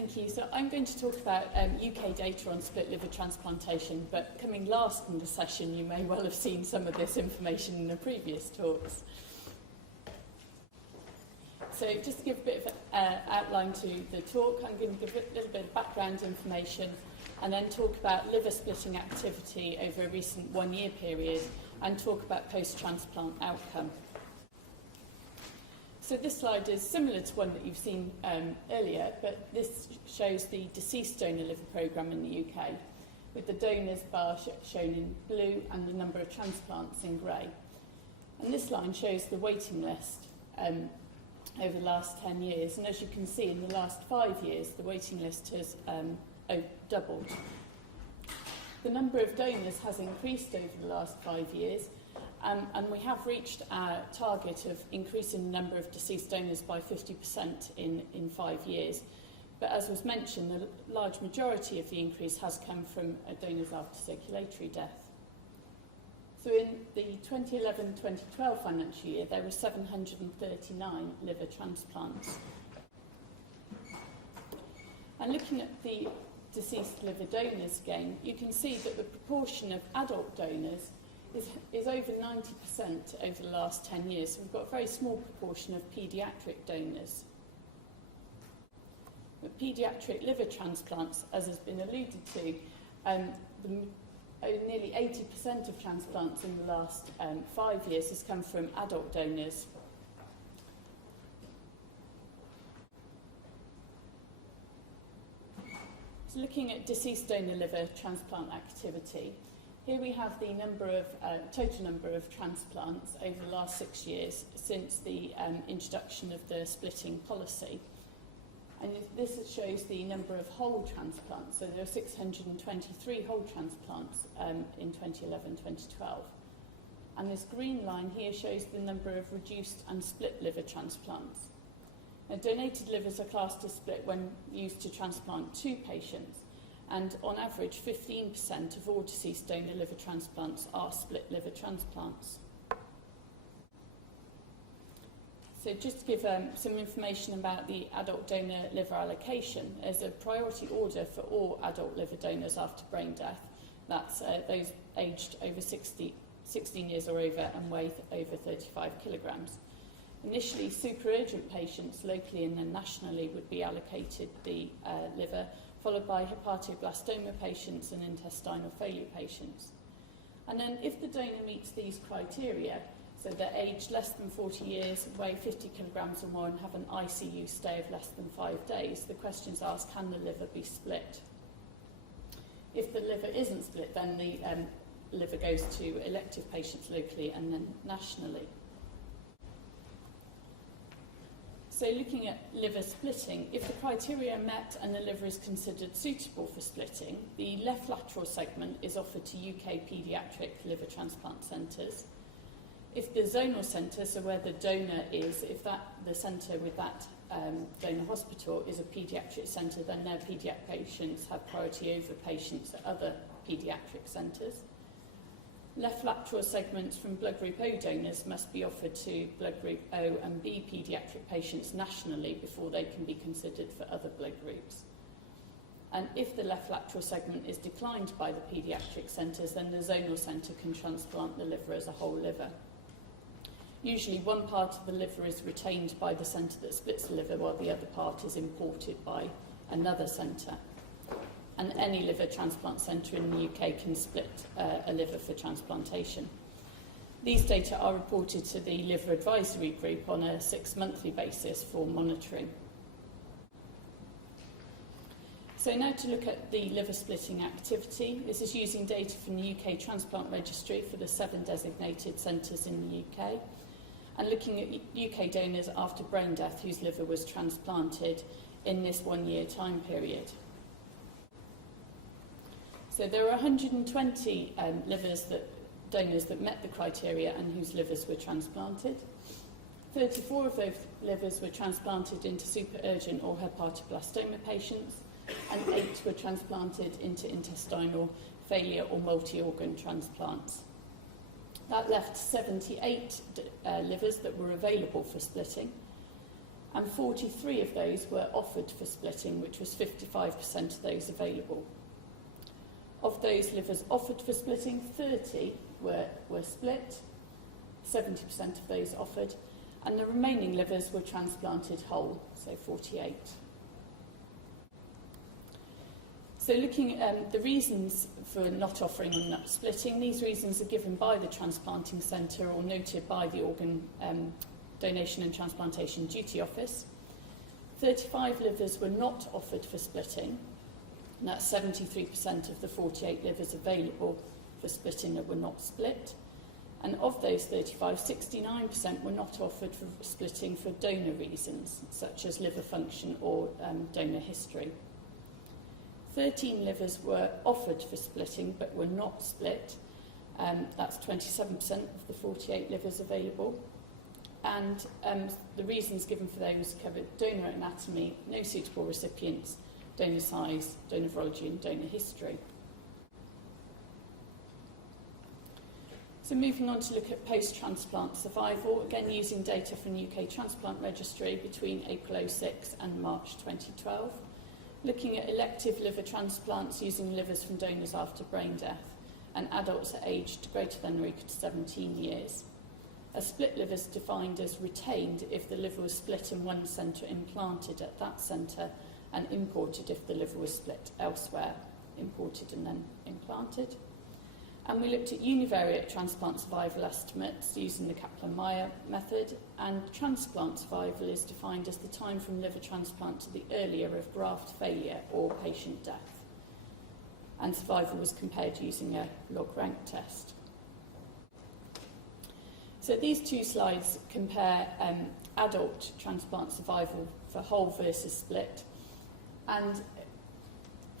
Thank you. So I'm going to talk about UK data on split liver transplantation, but coming last in the session, you may well have seen some of this information in the previous talks. So just to give a bit of outline to the talk, I'm going to give a little bit of background information and then talk about liver splitting activity over a recent one-year period and talk about post-transplant outcome. So this slide is similar to one that you've seen earlier, but this shows the deceased donor liver programme in the UK, with the donors bar shown in blue and the number of transplants in grey. And this line shows the waiting list over the last 10 years. And as you can see, in the last 5 years, the waiting list has doubled. The number of donors has increased over the last 5 years, and we have reached our target of increasing the number of deceased donors by 50% in 5 years. But as was mentioned, the large majority of the increase has come from donors after circulatory death. So in the 2011-2012 financial year, there were 739 liver transplants. And looking at the deceased liver donors again, you can see that the proportion of adult donors is over 90% over the last 10 years. So we've got a very small proportion of paediatric donors. But paediatric liver transplants, as has been alluded to, nearly 80% of transplants in the last 5 years has come from adult donors. So looking at deceased donor liver transplant activity, here we have the total number of transplants over the last 6 years since the introduction of the splitting policy. And this shows the number of whole transplants. So there are 623 whole transplants in 2011-2012. And this green line here shows the number of reduced and split liver transplants. Now, donated livers are classed as split when used to transplant 2 patients. And on average, 15% of all deceased donor liver transplants are split liver transplants. So just to give some information about the adult donor liver allocation, there's a priority order for all adult liver donors after brain death. That's those aged over 16 years or over and weigh over 35 kilograms. Initially, super urgent patients locally and then nationally would be allocated the liver, followed by hepatoblastoma patients and intestinal failure patients. And then if the donor meets these criteria, so they're aged less than 40 years, weigh 50 kilograms or more and have an ICU stay of less than 5 days, the question's asked, can the liver be split? If the liver isn't split, then the liver goes to elective patients locally and then nationally. So looking at liver splitting, if the criteria are met and the liver is considered suitable for splitting, the left lateral segment is offered to UK paediatric liver transplant centres. If the zonal centre, so where the donor is, if the centre with that donor hospital is a paediatric centre, then their paediatric patients have priority over patients at other paediatric centres. Left lateral segments from blood group O donors must be offered to blood group O and B paediatric patients nationally before they can be considered for other blood groups. And if the left lateral segment is declined by the paediatric centres, then the zonal centre can transplant the liver as a whole liver. Usually one part of the liver is retained by the centre that splits the liver, while the other part is imported by another centre. And any liver transplant centre in the UK can split a liver for transplantation. These data are reported to the Liver Advisory Group on a 6-monthly basis for monitoring. So now to look at the liver splitting activity. This is using data from the UK Transplant Registry for the 7 designated centres in the UK, and looking at UK donors after brain death whose liver was transplanted in this 1-year time period. So there are 120 donors that met the criteria and whose livers were transplanted. 34 of those livers were transplanted into super urgent or hepatoblastoma patients, and 8 were transplanted into intestinal failure or multi-organ transplants. That left 78 livers that were available for splitting, and 43 of those were offered for splitting, which was 55% of those available. Of those livers offered for splitting, 30 were split, 70% of those offered, and the remaining livers were transplanted whole, so 48. So looking at the reasons for not offering or not splitting, these reasons are given by the transplanting centre or noted by the Organ Donation and Transplantation Duty Office. 35 livers were not offered for splitting, and that's 73% of the 48 livers available for splitting that were not split. And of those 35, 69% were not offered for splitting for donor reasons, such as liver function or donor history. 13 livers were offered for splitting but were not split. That's 27% of the 48 livers available. And the reasons given for those covered donor anatomy, no suitable recipients, donor size, donor virology and donor history. So moving on to look at post-transplant survival, again using data from the UK Transplant Registry between April 06 and March 2012. Looking at elective liver transplants using livers from donors after brain death and adults aged greater than or equal to 17 years. A split liver is defined as retained if the liver was split in one centre, implanted at that centre, and imported if the liver was split elsewhere, imported and then implanted. And we looked at univariate transplant survival estimates using the Kaplan-Meier method, and transplant survival is defined as the time from liver transplant to the earlier of graft failure or patient death. And survival was compared using a log rank test. So these two slides compare adult transplant survival for whole versus split. And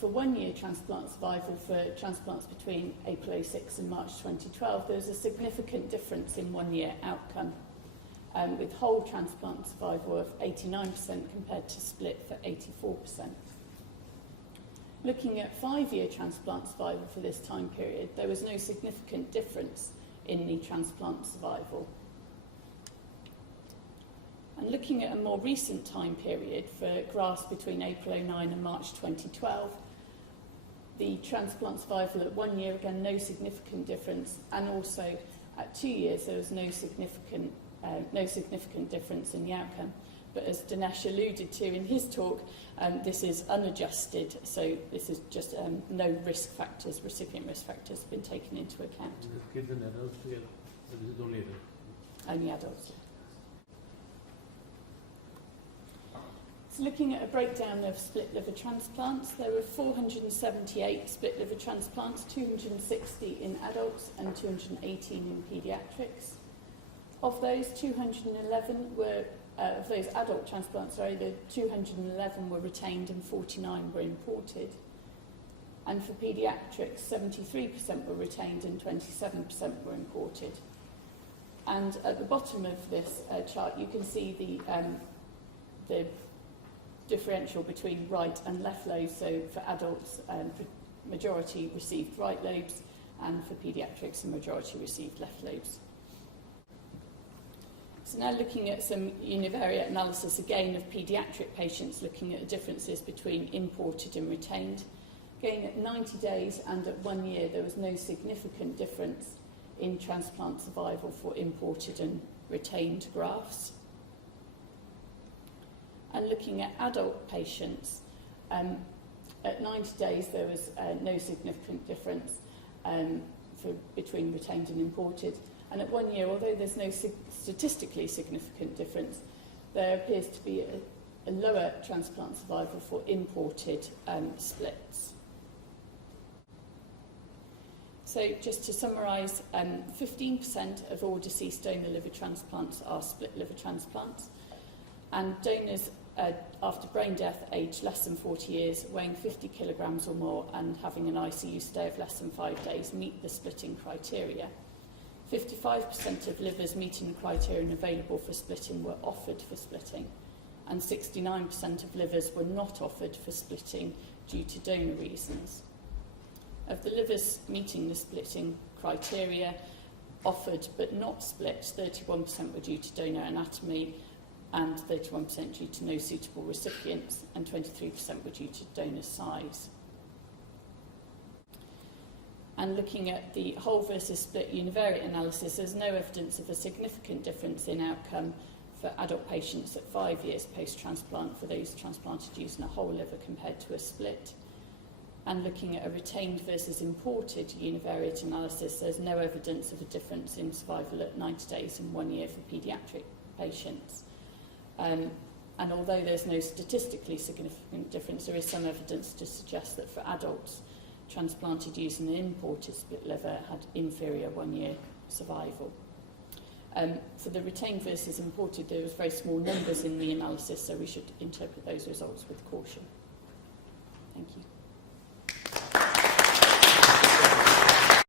for 1 year transplant survival for transplants between April 06 and March 2012, there was a significant difference in 1 year outcome, with whole transplant survival of 89% compared to split for 84%. Looking at 5 year transplant survival for this time period, there was no significant difference in the transplant survival. And looking at a more recent time period for grafts between April 09 and March 2012, the transplant survival at 1 year, again, no significant difference, and also at 2 years there was no significant difference in the outcome. But as Dinesh alluded to in his talk, this is unadjusted, so this is just no risk factors, recipient risk factors have been taken into account. Kids and adults together, so this is only adults? Only adults. So looking at a breakdown of split liver transplants, there were 478 split liver transplants, 260 in adults and 218 in paediatrics. Of those, 211 were of those adult transplants, the 211 were retained and 49 were imported. And for paediatrics, 73% were retained and 27% were imported. And at the bottom of this chart, you can see the differential between right and left lobes. So for adults, majority received right lobes, and for paediatrics, the majority received left lobes. So now looking at some univariate analysis again of paediatric patients, looking at the differences between imported and retained. Again, at 90 days and at 1 year, there was no significant difference in transplant survival for imported and retained grafts. And looking at adult patients, at 90 days there was no significant difference between retained and imported. And at 1 year, although there's no statistically significant difference, there appears to be a lower transplant survival for imported splits. So just to summarise, 15% of all deceased donor liver transplants are split liver transplants, and donors after brain death aged less than 40 years, weighing 50 kilograms or more and having an ICU stay of less than 5 days meet the splitting criteria. 55% of livers meeting the criterion available for splitting were offered for splitting, and 69% of livers were not offered for splitting due to donor reasons. Of the livers meeting the splitting criteria, offered but not split, 31% were due to donor anatomy, and 31% due to no suitable recipients, and 23% were due to donor size. And looking at the whole versus split univariate analysis, there's no evidence of a significant difference in outcome for adult patients at 5 years post-transplant for those transplanted using a whole liver compared to a split. And looking at a retained versus imported univariate analysis, there's no evidence of a difference in survival at 90 days and 1 year for paediatric patients. And although there's no statistically significant difference, there is some evidence to suggest that for adults transplanted using an imported split liver had inferior 1 year survival. For the retained versus imported, there was very small numbers in the analysis, so we should interpret those results with caution.